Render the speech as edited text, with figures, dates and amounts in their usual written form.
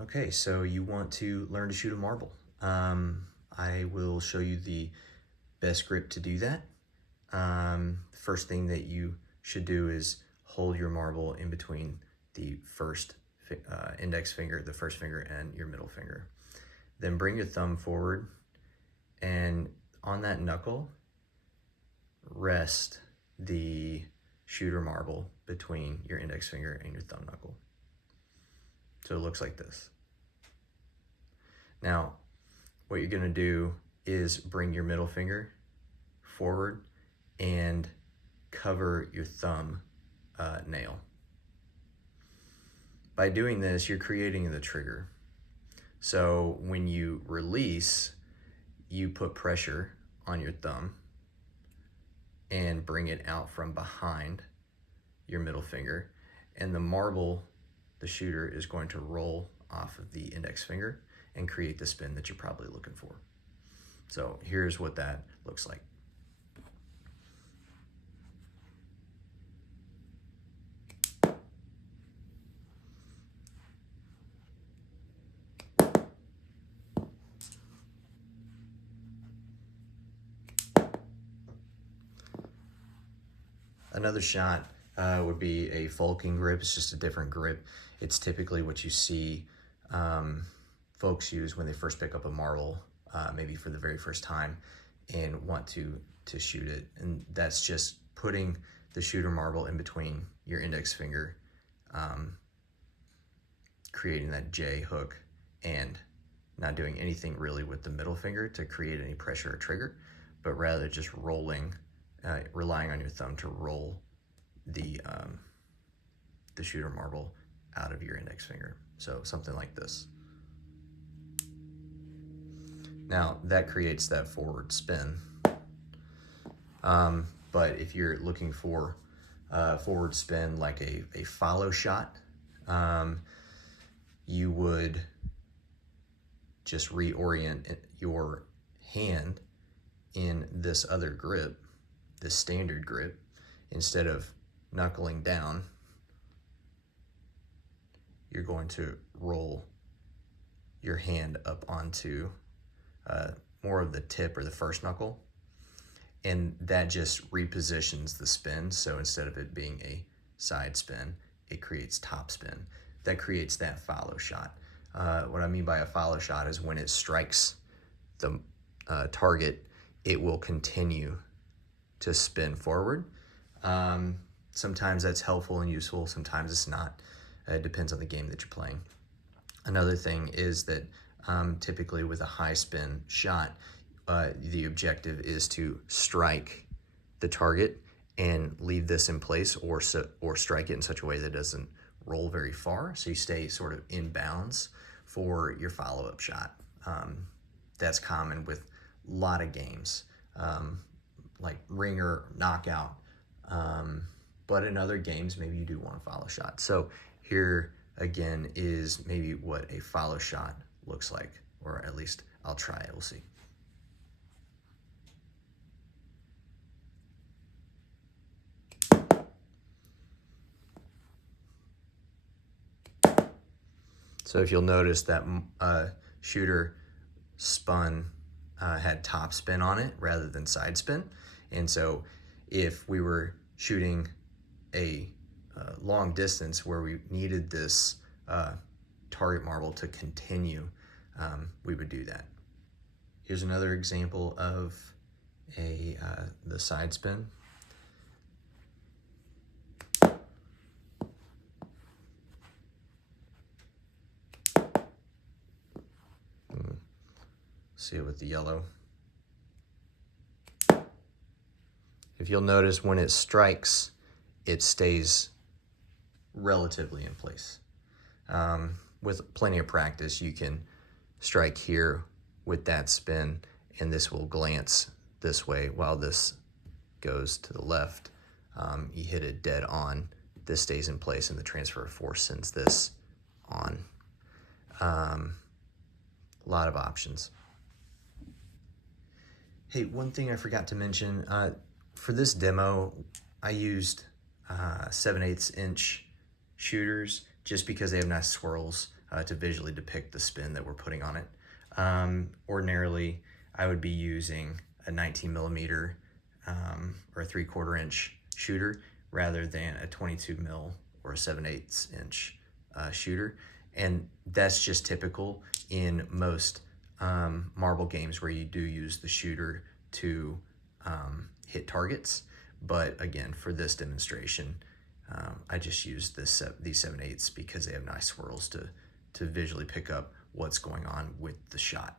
Okay, so you want to learn to shoot a marble. I will show you the best grip to do that. First thing that you should do is hold your marble in between the first index finger, the first finger, and your middle finger. Then bring your thumb forward, and on that knuckle, rest the shooter marble between your index finger and your thumb knuckle. So it looks like this. Now, what you're gonna do is bring your middle finger forward and cover your thumb nail. By doing this, you're creating the trigger. So when you release, you put pressure on your thumb and bring it out from behind your middle finger, and the marble, the shooter, is going to roll off of the index finger and create the spin that you're probably looking for. So here's what that looks like. Another shot would be a fulking grip. It's just a different grip. It's typically what you see folks use when they first pick up a marble, maybe for the very first time, and want to shoot it. And that's just putting the shooter marble in between your index finger, creating that J hook, and not doing anything really with the middle finger to create any pressure or trigger, but rather just rolling, relying on your thumb to roll the shooter marble out of your index finger. So something like this. Now that creates that forward spin. But if you're looking for forward spin like a follow shot, you would just reorient your hand in this other grip, this standard grip. Instead of knuckling down, you're going to roll your hand up onto more of the tip or the first knuckle, and that just repositions the spin. So instead of it being a side spin, it creates top spin. That creates that follow shot. What I mean by a follow shot is when it strikes the target, it will continue to spin forward. Sometimes that's helpful and useful, sometimes it's not. It depends on the game that you're playing. Another thing is that typically with a high spin shot, the objective is to strike the target and leave this in place, or strike it in such a way that it doesn't roll very far, so you stay sort of in bounds for your follow-up shot. That's common with a lot of games, like ringer, knockout, but in other games maybe you do want a follow shot. So here again is maybe what a follow shot looks like, or at least I'll try it, we'll see. So if you'll notice that shooter spun had top spin on it rather than side spin. And so if we were shooting a long distance where we needed this target marble to continue, we would do that. Here's another example of the side spin. See it with the yellow. If you'll notice, when it strikes, it stays relatively in place. With plenty of practice, you can strike here with that spin, and this will glance this way while this goes to the left. You hit it dead on, this stays in place, and the transfer of force sends this on. A lot of options. Hey, one thing I forgot to mention, for this demo, I used 7/8 inch shooters just because they have nice swirls. to visually depict the spin that we're putting on it. Ordinarily, I would be using a 19 millimeter or a 3/4 inch shooter rather than a 22 mil or a 7/8 inch shooter. And that's just typical in most marble games where you do use the shooter to hit targets. But again, for this demonstration, I just used these 7/8s because they have nice swirls to visually pick up what's going on with the shot.